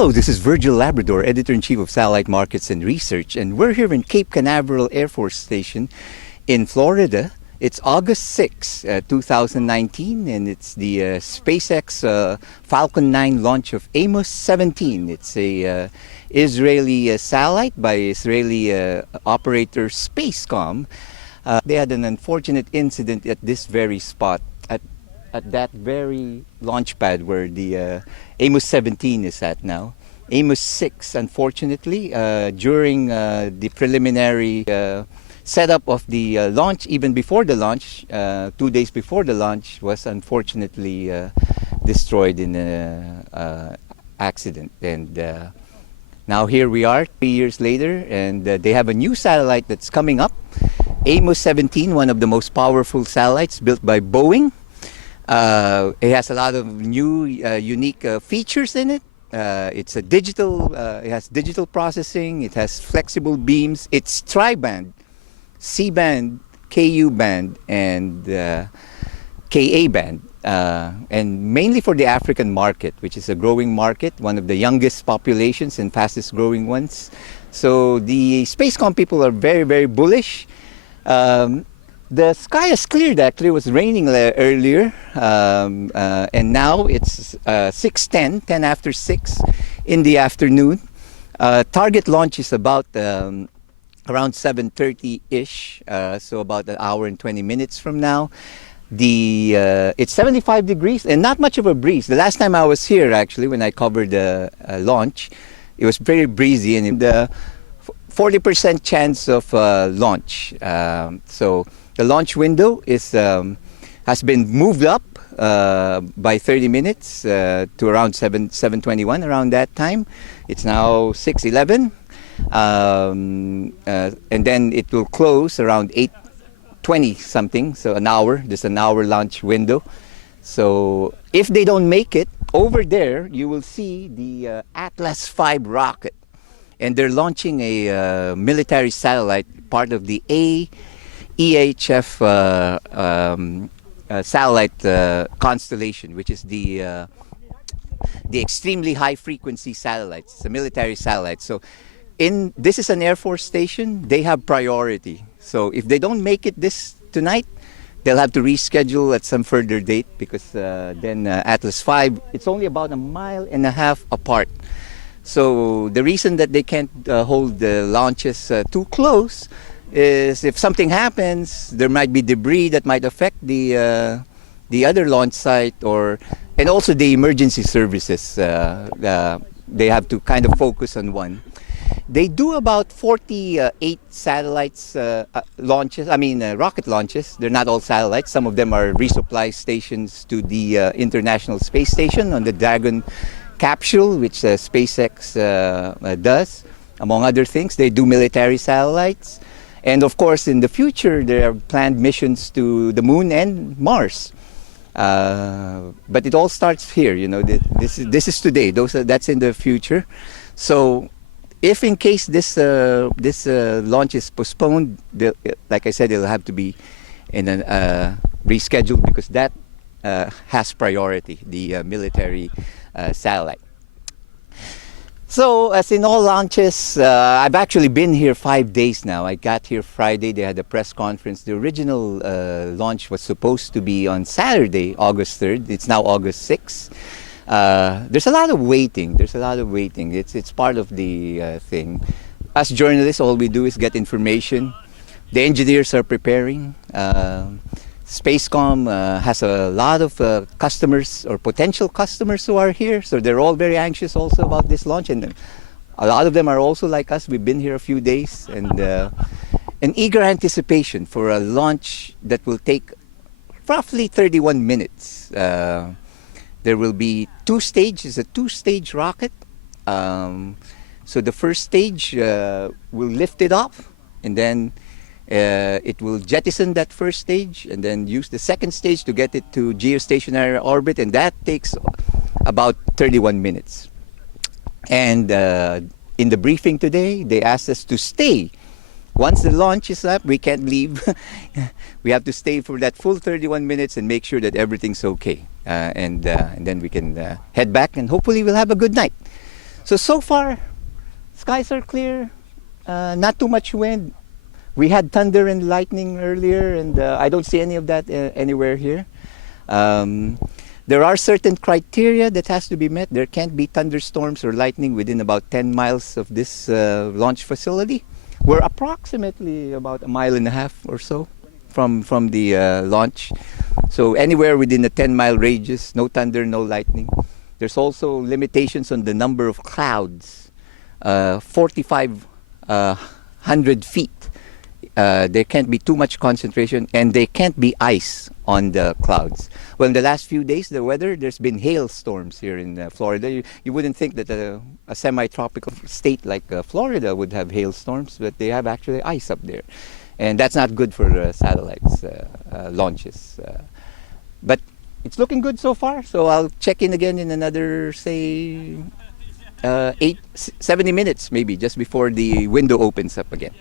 Hello, this is Virgil, Labrador, Editor-in-Chief of Satellite Markets and Research, and we're here in Cape Canaveral Air Force Station in Florida. It's August 6, 2019, and it's the Spacex Falcon 9 launch of Amos-17. It's a Israeli satellite by Israeli operator Spacecom. They had an unfortunate incident at this very spot, at that very launch pad where the Amos-17 is at now. Amos-6, unfortunately, during the preliminary setup of the launch, even before the launch, 2 days before the launch, was unfortunately destroyed in an accident. And now here we are, 3 years later, and they have a new satellite that's coming up, Amos-17, one of the most powerful satellites built by Boeing. It has a lot of new, unique features in it. It's a digital. It has digital processing. It has flexible beams. It's tri-band, C-band, KU band, and KA band, and mainly for the African market, which is a growing market, one of the youngest populations and fastest growing ones. So the Spacecom people are very, very bullish. The sky has cleared. Actually, it was raining earlier, and now it's 6:10, 10 after 6 in the afternoon. Target launch is about around 7:30-ish, so about an hour and 20 minutes from now. It's 75 degrees and not much of a breeze. The last time I was here, actually, when I covered the launch, it was very breezy, and the 40% chance of launch. So the launch window has been moved up by 30 minutes to around 7:21, around that time. It's now 6:11, and then it will close around 8:20 something, so an hour. There's an hour launch window. So if they don't make it, over there you will see the Atlas V rocket, and they're launching a military satellite, part of the EHF satellite constellation, which is the extremely high frequency satellites. It's a military satellite. So this is an Air Force station. They have priority. So if they don't make it tonight, they'll have to reschedule at some further date, because then Atlas V, it's only about 1.5 miles apart. So the reason that they can't hold the launches too close is if something happens, there might be debris that might affect the other launch site, and also the emergency services. They have to kind of focus on one. They do about 48 satellites launches. I mean rocket launches. They're not all satellites. Some of them are resupply stations to the International Space Station on the Dragon capsule, which Spacex does, among other things. They do military satellites. And of course, in the future, there are planned missions to the moon and Mars. But it all starts here. You know, this is today. That's in the future. So, if in case this launch is postponed, like I said, it'll have to be rescheduled, because that has priority, the military satellite. So, as in all launches, I've actually been here 5 days now. I got here Friday. They had a press conference. The original launch was supposed to be on Saturday, August 3rd. It's now August 6th. There's a lot of waiting. It's part of the thing. As journalists, all we do is get information. The engineers are preparing. Spacecom has a lot of customers or potential customers who are here, so they're all very anxious also about this launch, and a lot of them are also like us. We've been here a few days, and an eager anticipation for a launch that will take roughly 31 minutes. There will be two stages, a two-stage rocket. So the first stage will lift it off, and then it will jettison that first stage, and then use the second stage to get it to geostationary orbit, and that takes about 31 minutes. And in the briefing today, they asked us to stay. Once the launch is up, we can't leave. We have to stay for that full 31 minutes and make sure that everything's okay. And then we can head back, and hopefully we'll have a good night. So far, skies are clear, not too much wind. We had thunder and lightning earlier, and I don't see any of that anywhere here. There are certain criteria that has to be met. There can't be thunderstorms or lightning within about 10 miles of this launch facility. We're approximately about 1.5 miles or so from the launch. So anywhere within a 10-mile radius, no thunder, no lightning. There's also limitations on the number of clouds, 4,500 feet. There can't be too much concentration, and there can't be ice on the clouds. Well, in the last few days, the weather, there's been hailstorms here in Florida. You wouldn't think that a semi-tropical state like Florida would have hailstorms, but they have actually ice up there. And that's not good for satellites launches. But it's looking good so far, so I'll check in again in another, say, 70 minutes maybe, just before the window opens up again.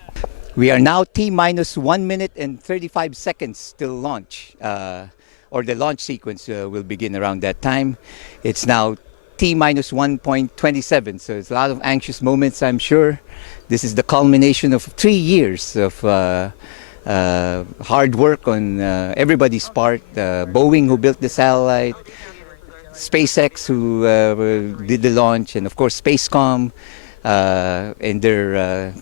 We are now T-minus 1 minute and 35 seconds till launch, or the launch sequence will begin around that time. It's now T-minus 1.27, so it's a lot of anxious moments, I'm sure. This is the culmination of 3 years of hard work on everybody's part. Boeing, who built the satellite, Spacex, who did the launch, and of course Spacecom, and their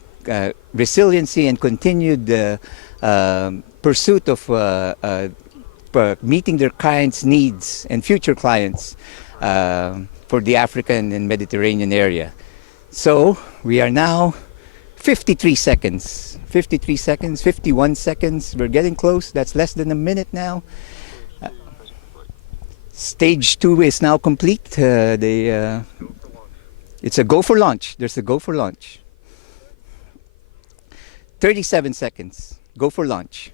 resiliency and continued pursuit of meeting their clients' needs and future clients for the African and Mediterranean area. So we are now 53 seconds, 51 seconds. We're getting close. That's less than a minute now. Stage 2 is now complete. It's a go for launch. There's a go for launch. 37 seconds. Go for launch.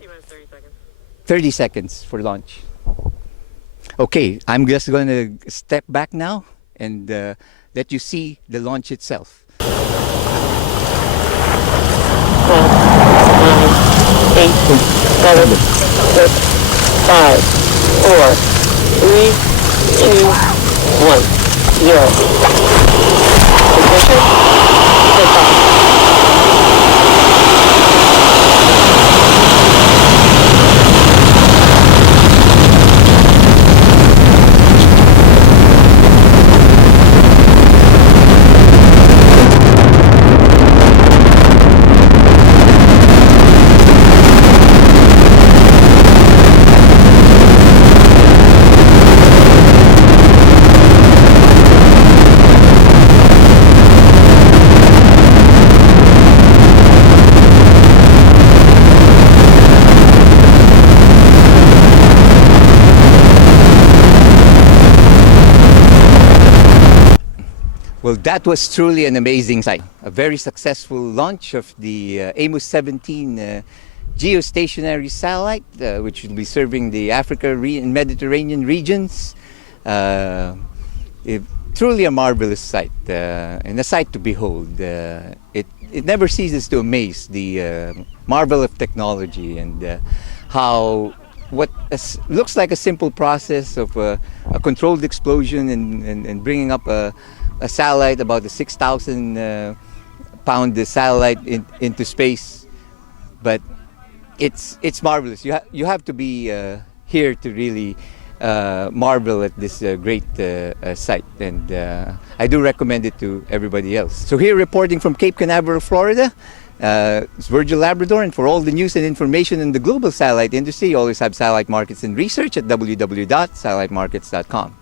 T-minus 30 seconds. 30 seconds for launch. Okay, I'm just going to step back now and let you see the launch itself. 10, 9, 8, 7, 6, 5, 4, 3, 2, 1, 0. Ignition, liftoff. Well, that was truly an amazing sight. A very successful launch of the Amos-17 geostationary satellite, which will be serving the Africa and Mediterranean regions. Truly a marvelous sight, and a sight to behold. It never ceases to amaze the marvel of technology and how what looks like a simple process of a controlled explosion and bringing up a satellite, about a 6,000 pound satellite into space, but it's marvelous. You have to be here to really marvel at this great sight, and I do recommend it to everybody else. So here reporting from Cape Canaveral, Florida, it's Virgil, Labrador, and for all the news and information in the global satellite industry, you always have Satellite Markets and Research at www.satellitemarkets.com.